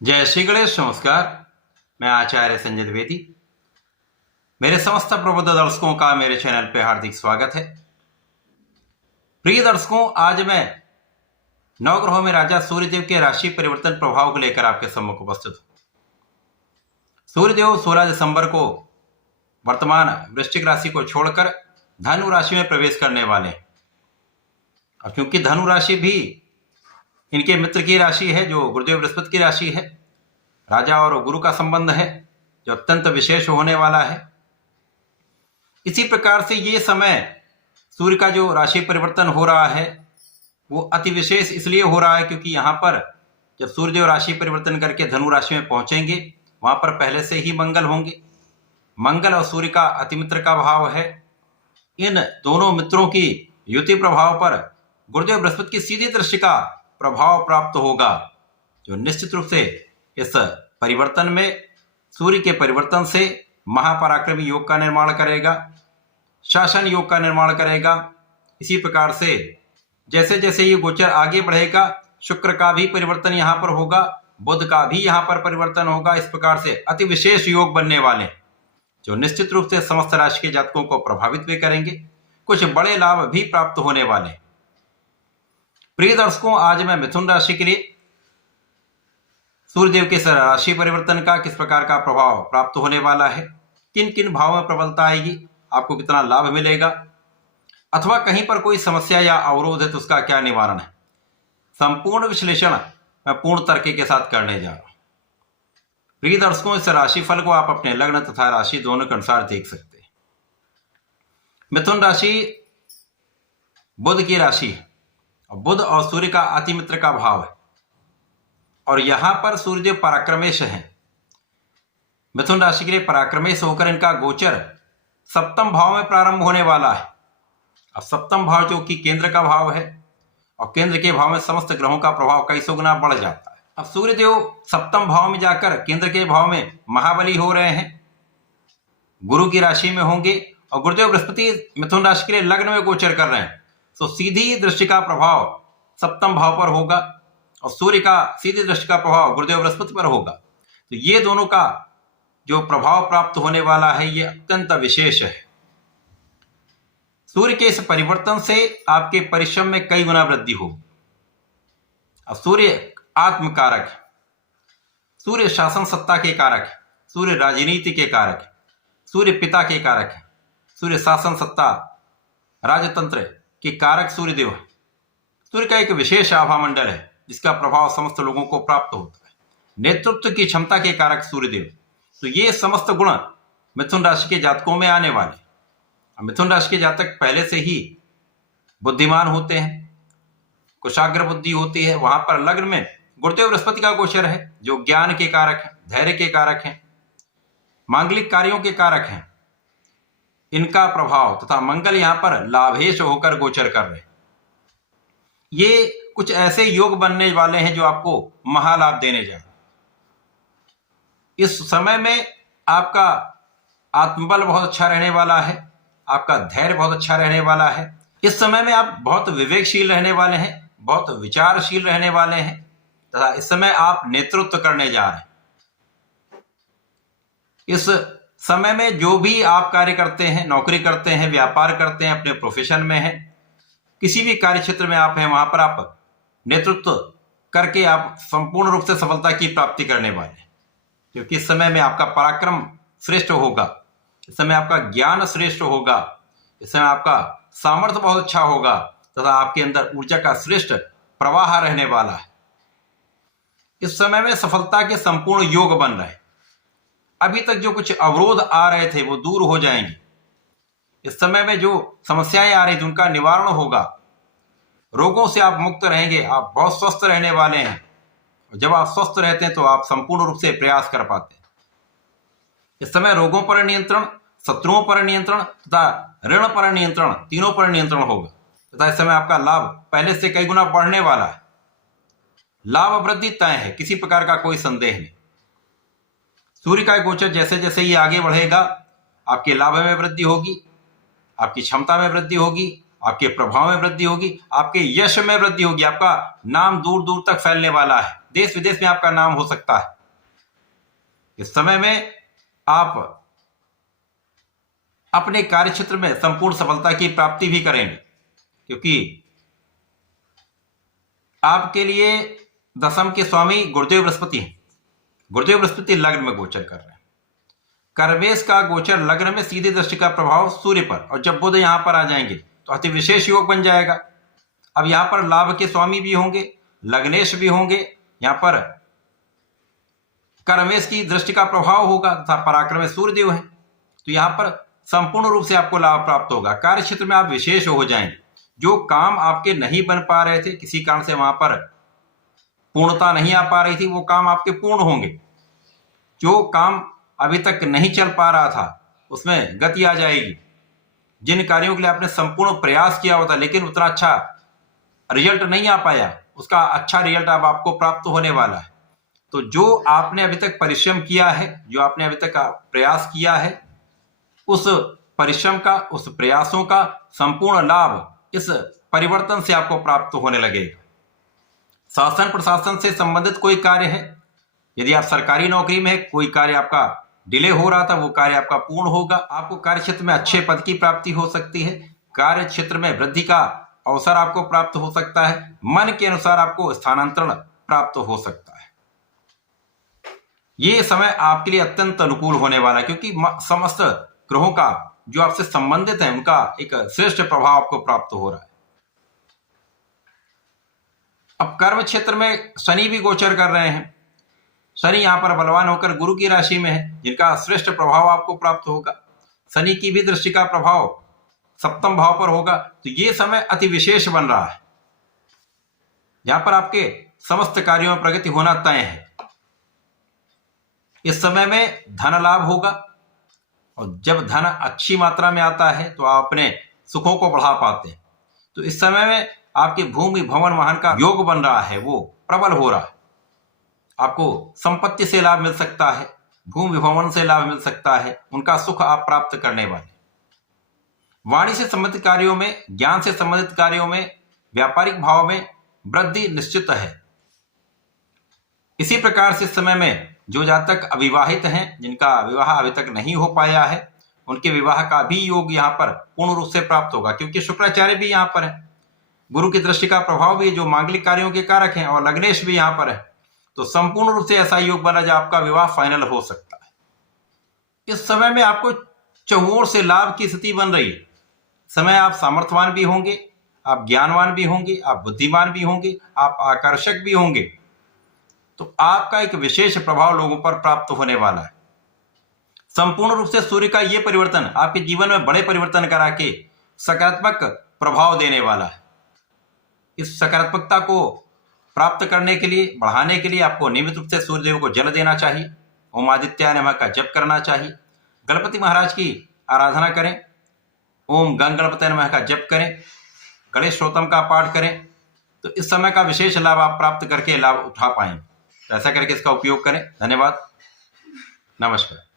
जय श्री गणेश। नमस्कार। मैं आचार्य संजय द्विवेदी। मेरे समस्त प्रबुद्ध दर्शकों का मेरे चैनल पे हार्दिक स्वागत है। प्रिय दर्शकों, आज मैं नवग्रहों में राजा सूर्यदेव के राशि परिवर्तन प्रभाव को लेकर आपके सम्मुख उपस्थित हूं। सूर्यदेव 16 दिसंबर को वर्तमान वृश्चिक राशि को छोड़कर धनु राशि में प्रवेश करने वाले हैं। और क्योंकि धनु राशि भी इनके मित्र की राशि है, जो गुरुदेव बृहस्पति की राशि है, राजा और गुरु का संबंध है, जो अत्यंत विशेष होने वाला है। इसी प्रकार से ये समय सूर्य का जो राशि परिवर्तन हो रहा है वो अति विशेष इसलिए हो रहा है क्योंकि यहाँ पर जब सूर्यदेव राशि परिवर्तन करके धनु राशि में पहुंचेंगे, वहां पर पहले से ही मंगल होंगे। मंगल और सूर्य का अतिमित्र का भाव है। इन दोनों मित्रों की युति प्रभाव पर गुरुदेव बृहस्पति की सीधी दृष्टि का प्रभाव प्राप्त होगा, जो निश्चित रूप से इस परिवर्तन में सूर्य के परिवर्तन से महापराक्रमी योग का निर्माण करेगा, शासन योग का निर्माण करेगा। इसी प्रकार से जैसे जैसे ये गोचर आगे बढ़ेगा, शुक्र का भी परिवर्तन यहाँ पर होगा, बुध का भी यहाँ पर परिवर्तन होगा। इस प्रकार से अति विशेष योग बनने वाले हैं, जो निश्चित रूप से समस्त राशि के जातकों को प्रभावित भी करेंगे। कुछ बड़े लाभ भी प्राप्त होने वाले हैं। प्रिय दर्शकों, आज मैं मिथुन राशि के लिए सूर्यदेव के राशि परिवर्तन का किस प्रकार का प्रभाव प्राप्त होने वाला है, किन किन भावों में प्रबलता आएगी, आपको कितना लाभ मिलेगा, अथवा कहीं पर कोई समस्या या अवरोध है तो उसका क्या निवारण है, संपूर्ण विश्लेषण मैं पूर्ण तर्क के साथ करने जा रहा हूं। प्रिय दर्शकों, इस राशिफल को आप अपने लग्न तथा राशि दोनों के अनुसार देख सकते हैं। मिथुन राशि बुध की राशि है और बुध और सूर्य का अतिमित्र का भाव है, और यहां पर सूर्यदेव पराक्रमेश हैं। मिथुन राशि के लिए पराक्रमेश होकर इनका गोचर सप्तम भाव में प्रारंभ होने वाला है। अब सप्तम भाव जो कि केंद्र का भाव है, और केंद्र के भाव में समस्त ग्रहों का प्रभाव कई सौ गुना बढ़ जाता है। अब सूर्यदेव सप्तम भाव में जाकर केंद्र के भाव में महाबली हो रहे हैं, गुरु की राशि में होंगे, और गुरुदेव बृहस्पति मिथुन राशि के लिए लग्न में गोचर कर रहे हैं। तो सीधी दृष्टि का प्रभाव सप्तम भाव पर होगा और सूर्य का सीधी दृष्टि का प्रभाव गुरुदेव बृहस्पति पर होगा। तो ये दोनों का जो प्रभाव प्राप्त होने वाला है ये अत्यंत विशेष है। सूर्य के इस परिवर्तन से आपके परिश्रम में कई गुना वृद्धि होगी। अब सूर्य आत्मकारक है, सूर्य शासन सत्ता के कारक है, सूर्य राजनीति के कारक है, सूर्य पिता के कारक है, सूर्य शासन सत्ता राजतंत्र के कारक सूर्यदेव है। सूर्य का एक विशेष आभा मंडल है जिसका प्रभाव समस्त लोगों को प्राप्त होता है। नेतृत्व की क्षमता के कारक सूर्यदेव। तो ये समस्त गुण मिथुन राशि के जातकों में आने वाले। मिथुन राशि के जातक पहले से ही बुद्धिमान होते हैं, कुशाग्र बुद्धि होती है। वहां पर लग्न में गुरुदेव बृहस्पति का गोचर है, जो ज्ञान के कारक है, धैर्य के कारक हैं, मांगलिक कार्यों के कारक हैं। इनका प्रभाव तथा मंगल यहां पर लाभेश होकर गोचर कर रहे हैं। ये कुछ ऐसे योग बनने वाले हैं जो आपको महालाभ देने जा रहे हैं। इस समय में आपका आत्मबल बहुत अच्छा रहने वाला है, आपका धैर्य बहुत अच्छा रहने वाला है। इस समय में आप बहुत विवेकशील रहने वाले हैं, बहुत विचारशील रहने वाले हैं, तथा इस समय आप नेतृत्व करने जा रहे हैं। इस समय में जो भी आप कार्य करते हैं, नौकरी करते हैं, व्यापार करते हैं, अपने प्रोफेशन में हैं, किसी भी कार्य क्षेत्र में आप हैं, वहां पर आप नेतृत्व करके आप संपूर्ण रूप से सफलता की प्राप्ति करने वाले हैं। क्योंकि इस समय में आपका पराक्रम श्रेष्ठ होगा, इस समय आपका ज्ञान श्रेष्ठ होगा, इस समय आपका सामर्थ्य बहुत अच्छा होगा, तथा आपके अंदर ऊर्जा का श्रेष्ठ प्रवाह रहने वाला है। इस समय में सफलता के संपूर्ण योग बन रहे हैं। अभी तक जो कुछ अवरोध आ रहे थे वो दूर हो जाएंगे। इस समय में जो समस्याएं आ रही थी उनका निवारण होगा। रोगों से आप मुक्त रहेंगे, आप बहुत स्वस्थ रहने वाले हैं। जब आप स्वस्थ रहते हैं तो आप संपूर्ण रूप से प्रयास कर पाते हैं। इस समय रोगों पर नियंत्रण, शत्रुओं पर नियंत्रण तथा ऋण पर नियंत्रण, तीनों पर नियंत्रण होगा। तथा इस समय आपका लाभ पहले से कई गुना बढ़ने वाला है। लाभ वृद्धि तय है, किसी प्रकार का कोई संदेह नहीं। सूर्य का गोचर जैसे जैसे ये आगे बढ़ेगा, आपके लाभ में वृद्धि होगी, आपकी क्षमता में वृद्धि होगी, आपके प्रभाव में वृद्धि होगी, आपके यश में वृद्धि होगी, आपका नाम दूर दूर तक फैलने वाला है, देश विदेश में आपका नाम हो सकता है। इस समय में आप अपने कार्य क्षेत्र में संपूर्ण सफलता की प्राप्ति भी करेंगे, क्योंकि आपके लिए दशम के स्वामी गुरुदेव बृहस्पति हैं। गुरुदेव बृहस्पति लग्न में गोचर कर रहे हैं। कर्वेश का गोचर लग्न में सीधी दृष्टि का प्रभाव सूर्य पर, और जब बुध यहां पर आ जाएंगे तो अति विशेष योग बन जाएगा। अब यहां पर लाभ के स्वामी भी होंगे, लग्नेश भी होंगे, यहां पर कर्मेश की दृष्टि का प्रभाव होगा तथा पराक्रम में सूर्यदेव है, तो यहां पर संपूर्ण रूप से आपको लाभ प्राप्त होगा। कार्य क्षेत्र में आप विशेष हो जाएंगे। जो काम आपके नहीं बन पा रहे थे, किसी कारण से वहां पर पूर्णता नहीं आ पा रही थी, वो काम आपके पूर्ण होंगे। जो काम अभी तक नहीं चल पा रहा था उसमें गति आ जाएगी। जिन कार्यों के लिए आपने संपूर्ण प्रयास किया होता लेकिन उतना अच्छा रिजल्ट नहीं आ पाया, उसका अच्छा रिजल्ट अब आपको प्राप्त होने वाला है। तो जो आपने अभी तक परिश्रम किया है, जो आपने अभी तक प्रयास किया है, उस परिश्रम का, उस प्रयासों का संपूर्ण लाभ इस परिवर्तन से आपको प्राप्त होने लगेगा। शासन प्रशासन से संबंधित कोई कार्य है, यदि आप सरकारी नौकरी में है, कोई कार्य आपका डिले हो रहा था, वो कार्य आपका पूर्ण होगा। आपको कार्य क्षेत्र में अच्छे पद की प्राप्ति हो सकती है। कार्य क्षेत्र में वृद्धि का अवसर आपको प्राप्त हो सकता है। मन के अनुसार आपको स्थानांतरण प्राप्त हो सकता है। ये समय आपके लिए अत्यंत अनुकूल होने वाला है, क्योंकि समस्त ग्रहों का जो आपसे संबंधित है उनका एक श्रेष्ठ प्रभाव आपको प्राप्त हो रहा है। अब कर्म क्षेत्र में शनि भी गोचर कर रहे हैं। शनि यहां पर बलवान होकर गुरु की राशि में है, जिनका श्रेष्ठ प्रभाव आपको प्राप्त होगा। शनि की भी दृष्टि का प्रभाव सप्तम भाव पर होगा, तो ये समय अति विशेष बन रहा है। यहां पर आपके समस्त कार्यों में प्रगति होना तय है। इस समय में धन लाभ होगा, और जब धन अच्छी मात्रा में आता है तो आप अपने सुखों को बढ़ा पाते हैं। तो इस समय में आपके भूमि भवन वाहन का योग बन रहा है, वो प्रबल हो रहा है। आपको संपत्ति से लाभ मिल सकता है, भूमि भवन से लाभ मिल सकता है, उनका सुख आप प्राप्त करने वाले। वाणी से संबंधित कार्यों में, ज्ञान से संबंधित कार्यों में, व्यापारिक भाव में वृद्धि निश्चित है। इसी प्रकार से समय में जो जातक अविवाहित हैं, जिनका विवाह अभी तक नहीं हो पाया है, उनके विवाह का भी योग यहाँ पर पूर्ण रूप से प्राप्त होगा, क्योंकि शुक्राचार्य भी यहाँ पर है। गुरु की दृष्टि का प्रभाव भी जो मांगलिक कार्यों के कारक हैं, और लग्नेश भी यहाँ पर है। तो संपूर्ण रूप से ऐसा योग बना जो आपका विवाह फाइनल हो सकता है। इस समय में आपको चहुओं से लाभ की स्थिति बन रही है। समय आप सामर्थ्यवान भी होंगे, आप ज्ञानवान भी होंगे, आप बुद्धिमान भी होंगे, आप आकर्षक भी होंगे। तो आपका एक विशेष प्रभाव लोगों पर प्राप्त होने वाला है। संपूर्ण रूप से सूर्य का यह परिवर्तन आपके जीवन में बड़े परिवर्तन करा के सकारात्मक प्रभाव देने वाला है। इस सकारात्मकता को प्राप्त करने के लिए, बढ़ाने के लिए आपको नियमित रूप से सूर्यदेव को जल देना चाहिए। ओम आदित्याय नमः का जप करना चाहिए। गणपति महाराज की आराधना करें। ओम गंग गणपति नमः का जप करें। गणेश स्तोत्रम का पाठ करें। तो इस समय का विशेष लाभ आप प्राप्त करके लाभ उठा पाएंगे। तो ऐसा करके इसका उपयोग करें। धन्यवाद। नमस्कार।